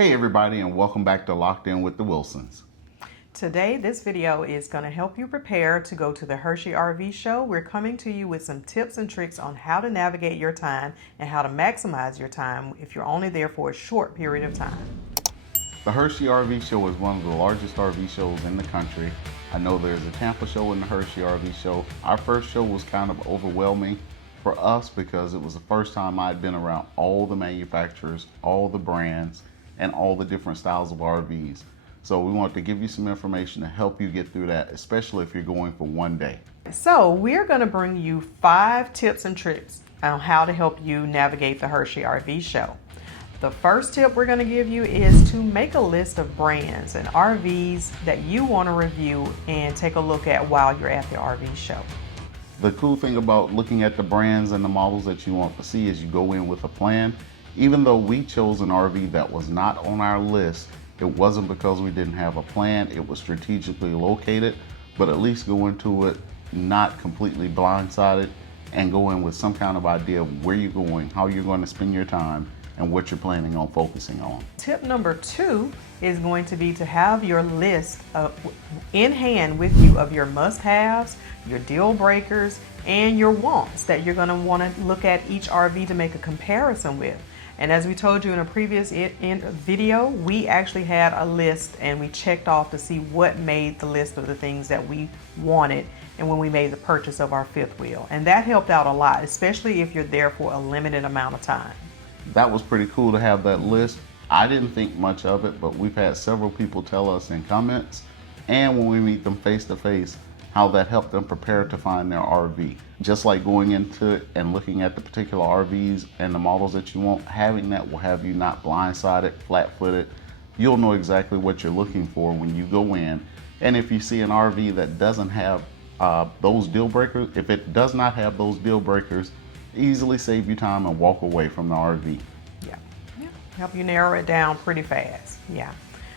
Hey everybody, and welcome back to Locked In with the Wilsons. Today, this video is going to help you prepare to go to the Hershey RV Show. We're coming to you with some tips and tricks on how to navigate your time and how to maximize your time if you're only there for a short period of time. The Hershey RV Show is one of the largest RV shows in the country. I know there's a Tampa show and the Hershey RV Show. Our first show was kind of overwhelming for us because it was the first time I'd been around all the manufacturers, all the brands, and all the different styles of RVs. So we want to give you some information to help you get through that, especially if you're going for one day. So we're going to bring you 5 tips and tricks on how to help you navigate the Hershey RV Show. The first tip we're going to give you is to make a list of brands and RVs that you want to review and take a look at while you're at the RV show. The cool thing about looking at the brands and the models that you want to see is you go in with a plan. Even though we chose an RV that was not on our list, it wasn't because we didn't have a plan. It was strategically located, but at least go into it not completely blindsided and go in with some kind of idea of where you're going, how you're going to spend your time, and what you're planning on focusing on. Tip number 2 is going to be to have your list in hand with you of your must-haves, your deal breakers, and your wants that you're going to want to look at each RV to make a comparison with. And as we told you in a previous video, we actually had a list and we checked off to see what made the list of the things that we wanted and when we made the purchase of our fifth wheel. And that helped out a lot, especially if you're there for a limited amount of time. That was pretty cool to have that list. I didn't think much of it, but we've had several people tell us in comments and when we meet them face to face how that helped them prepare to find their RV. Just like going into it and looking at the particular RVs and the models that you want, having that will have you not blindsided, flat-footed. You'll know exactly what you're looking for when you go in. And if you see an RV that doesn't have those deal breakers, if it does not have those deal breakers, easily save you time and walk away from the RV. Yeah. Help you narrow it down pretty fast. Yeah.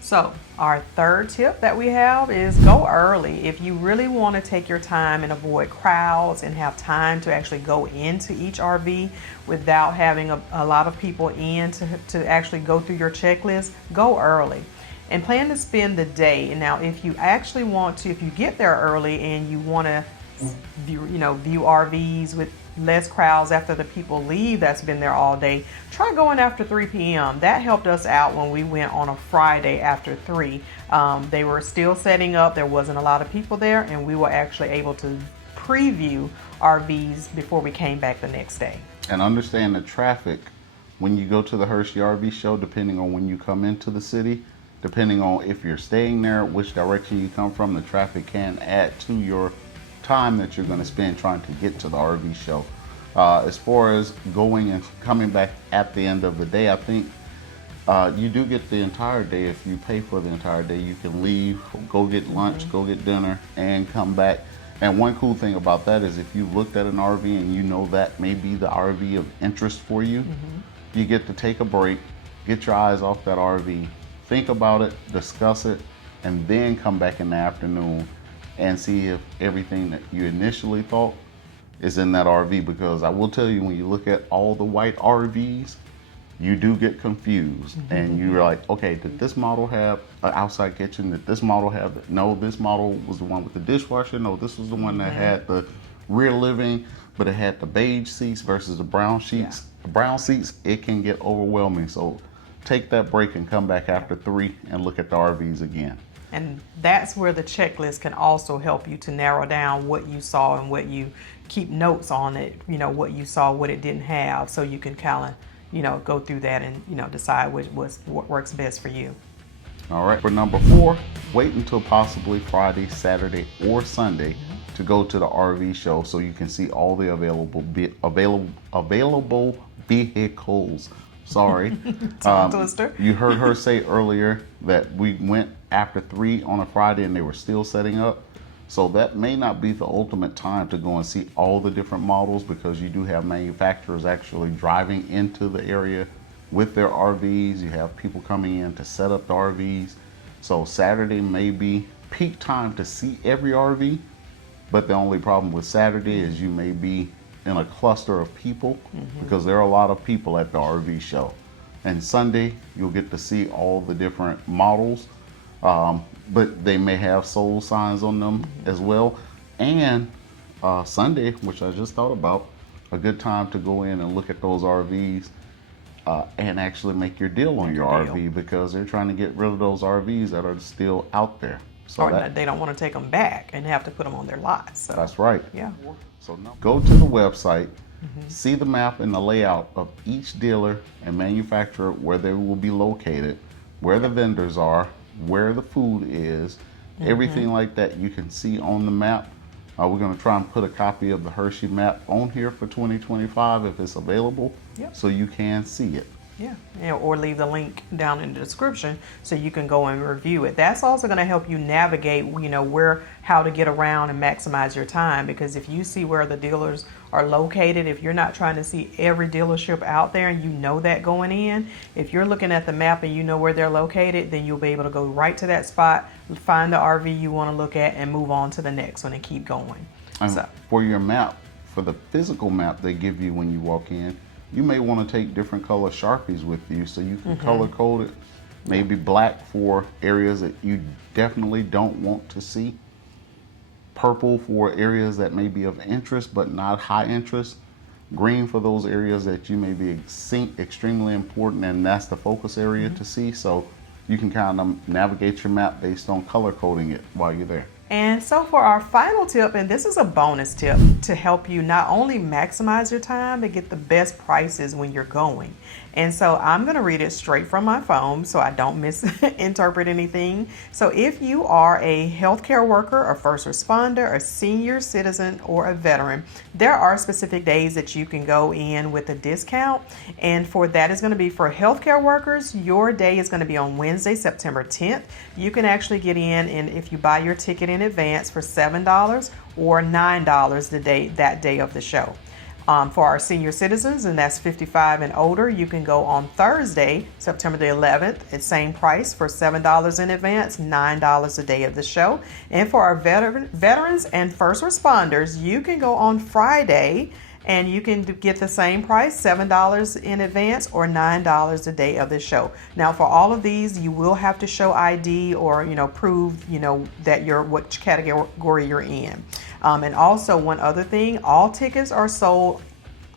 So our third tip that we have is go early. If you really want to take your time and avoid crowds and have time to actually go into each RV without having a lot of people in to actually go through your checklist, go early and plan to spend the day. And now if you actually want to, if you get there early and you want to view RVs with less crowds after the people leave that's been there all day, try going after 3 p.m. That helped us out when we went on a Friday after 3. They were still setting up, there wasn't a lot of people there, and we were actually able to preview RVs before we came back the next day. And understand the traffic when you go to the Hershey RV Show, depending on when you come into the city, depending on if you're staying there, which direction you come from, the traffic can add to your time that you're going to spend trying to get to the RV show. As far as going and coming back at the end of the day, I think you do get the entire day. If you pay for the entire day, you can leave, go get lunch, go get dinner, and come back. And one cool thing about that is if you looked at an RV and you know that may be the RV of interest for you, you get to take a break, get your eyes off that RV, think about it, discuss it, and then come back in the afternoon and see if everything that you initially thought is in that RV. Because I will tell you, when you look at all the white RVs, you do get confused. And you're like, okay, did this model have an outside kitchen? Did this model have, no, this model was the one with the dishwasher. No, this was the one that had the rear living, but it had the beige seats versus the brown sheets. The brown seats, it can get overwhelming. So take that break and come back after 3 and look at the RVs again. And that's where the checklist can also help you to narrow down what you saw and what you keep notes on it, what you saw, what it didn't have, so you can kind of, go through that and, decide what works best for you. All right, for number 4, wait until possibly Friday, Saturday, or Sunday to go to the RV show so you can see all the available vehicles. Sorry. Tongue twister. You heard her say earlier that we went after 3 on a Friday and they were still setting up. So that may not be the ultimate time to go and see all the different models, because you do have manufacturers actually driving into the area with their RVs. You have people coming in to set up the RVs. So Saturday may be peak time to see every RV, but the only problem with Saturday is you may be in a cluster of people because there are a lot of people at the RV show. And Sunday, you'll get to see all the different models, but they may have sold signs on them as well. And Sunday, which I just thought about, a good time to go in and look at those RVs and actually make your deal on your RV, because they're trying to get rid of those RVs that are still out there. So or they don't want to take them back and have to put them on their lots. So. That's right. Yeah. So go to the website, see the map and the layout of each dealer and manufacturer, where they will be located, where the vendors are, where the food is, everything like that you can see on the map. We're going to try and put a copy of the Hershey map on here for 2025 if it's available, so you can see it. Yeah, or leave the link down in the description so you can go and review it. That's also going to help you navigate, how to get around and maximize your time, because if you see where the dealers are located, if you're not trying to see every dealership out there and you know that going in, if you're looking at the map and you know where they're located, then you'll be able to go right to that spot, find the RV you want to look at, and move on to the next one and keep going. And for your map, for the physical map they give you when you walk in, you may want to take different color Sharpies with you so you can color code it. Maybe black for areas that you definitely don't want to see. Purple for areas that may be of interest but not high interest. Green for those areas that you may be extremely important and that's the focus area to see. So you can kind of navigate your map based on color coding it while you're there. And so for our final tip, and this is a bonus tip to help you not only maximize your time, but get the best prices when you're going. And so I'm going to read it straight from my phone so I don't misinterpret anything. So if you are a healthcare worker, a first responder, a senior citizen, or a veteran, there are specific days that you can go in with a discount. And for that is going to be for healthcare workers, your day is going to be on Wednesday, September 10th. You can actually get in, and if you buy your ticket in advance, for $7 or $9 that day of the show. For our senior citizens, and that's 55 and older, you can go on Thursday, September the 11th, at same price for $7 in advance, $9 a day of the show. And for our veterans and first responders, you can go on Friday and you can get the same price, $7 in advance or $9 a day of the show. Now for all of these, you will have to show ID or, prove, that which category you're in. And also one other thing, all tickets are sold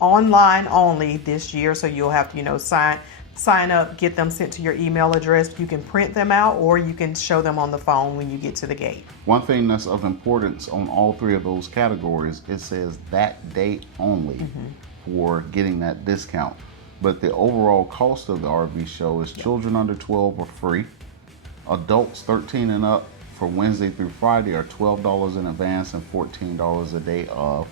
online only this year. So you'll have to, sign up, get them sent to your email address. You can print them out or you can show them on the phone when you get to the gate. One thing that's of importance on all three of those categories, it says that day only for getting that discount. But the overall cost of the RV show is children under 12 are free. Adults 13 and up for Wednesday through Friday are $12 in advance and $14 a day of.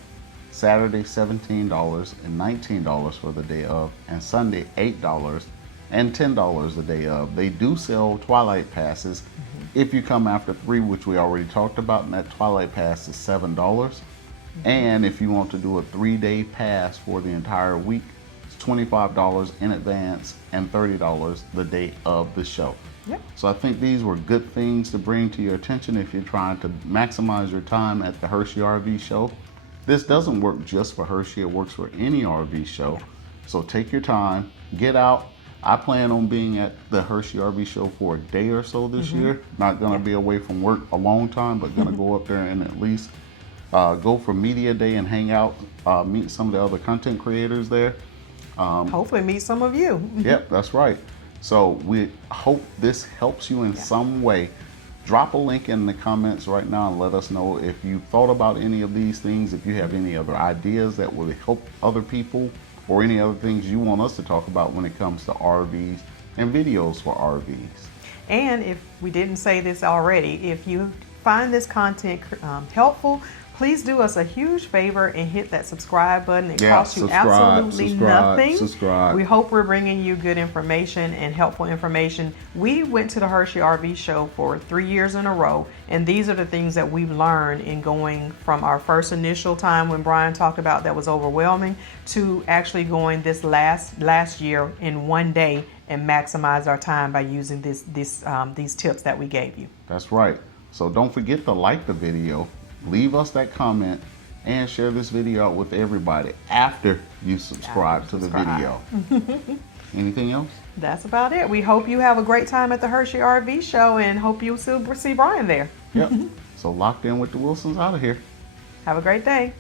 Saturday $17 and $19 for the day of, and Sunday $8 and $10 a day of. They do sell Twilight passes if you come after 3, which we already talked about, and that Twilight pass is $7. And if you want to do a 3-day pass for the entire week, it's $25 in advance and $30 the day of the show. So I think these were good things to bring to your attention if you're trying to maximize your time at the Hershey RV Show. This doesn't work just for Hershey, it works for any RV show. So take your time, get out. I plan on being at the Hershey RV Show for a day or so this year. Not gonna be away from work a long time, but gonna go up there and at least go for media day and hang out, meet some of the other content creators there. Hopefully meet some of you. Yep, that's right. So we hope this helps you in some way. Drop a link in the comments right now and let us know if you thought about any of these things, if you have any other ideas that would help other people, or any other things you want us to talk about when it comes to RVs and videos for RVs. And if we didn't say this already, if you find this content helpful, please do us a huge favor and hit that subscribe button. It costs you absolutely nothing. We hope we're bringing you good information and helpful information. We went to the Hershey RV Show for 3 years in a row, and these are the things that we've learned in going from our first initial time when Brian talked about that was overwhelming to actually going this last year in one day and maximize our time by using these tips that we gave you. That's right. So don't forget to like the video. Leave us that comment and share this video out with everybody after you subscribe to the video. Anything else? That's about it. We hope you have a great time at the Hershey RV Show and hope you see Brian there. Yep. So Locked In with the Wilsons out of here. Have a great day.